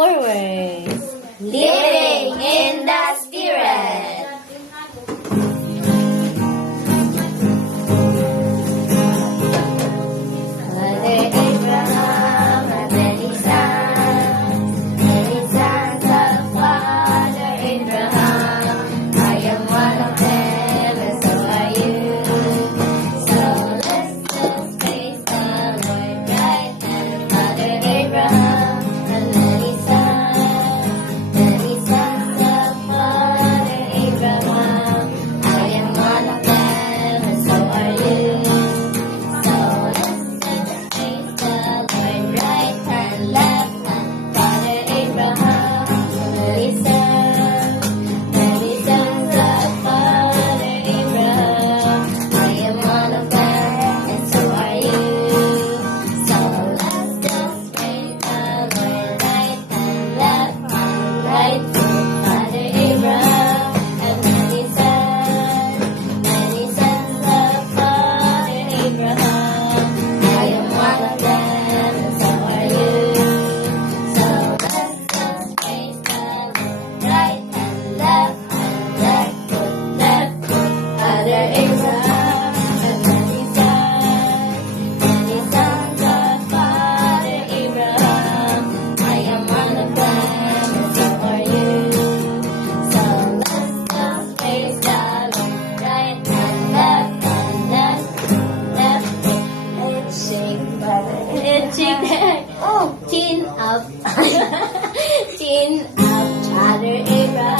forward. Living in the Spirit. Father Abraham had many sons of Father Abraham. I am one of them, and so are you. So let's just praise the Lord right hand. Father Abraham had many sons of Father Abraham. I am one of them, and so are you. So let's just praise the Lord right hand, left hand. Father Abraham, many sons of Father Abraham. I am one of them, and so are you. So let's just praise the Lord right hand, left hand, right foot. Father Abraham and many sons of Father Abraham. I am one of them, and so are you. So let's just praise the Lord right hand, left foot, Father Abraham and many sons of Father Abraham. I am one of them, and so are you. So let's just praise the Lord right hand, left foot. Let's sing, brother. Let's sing. Oh, chin up, Father Abraham.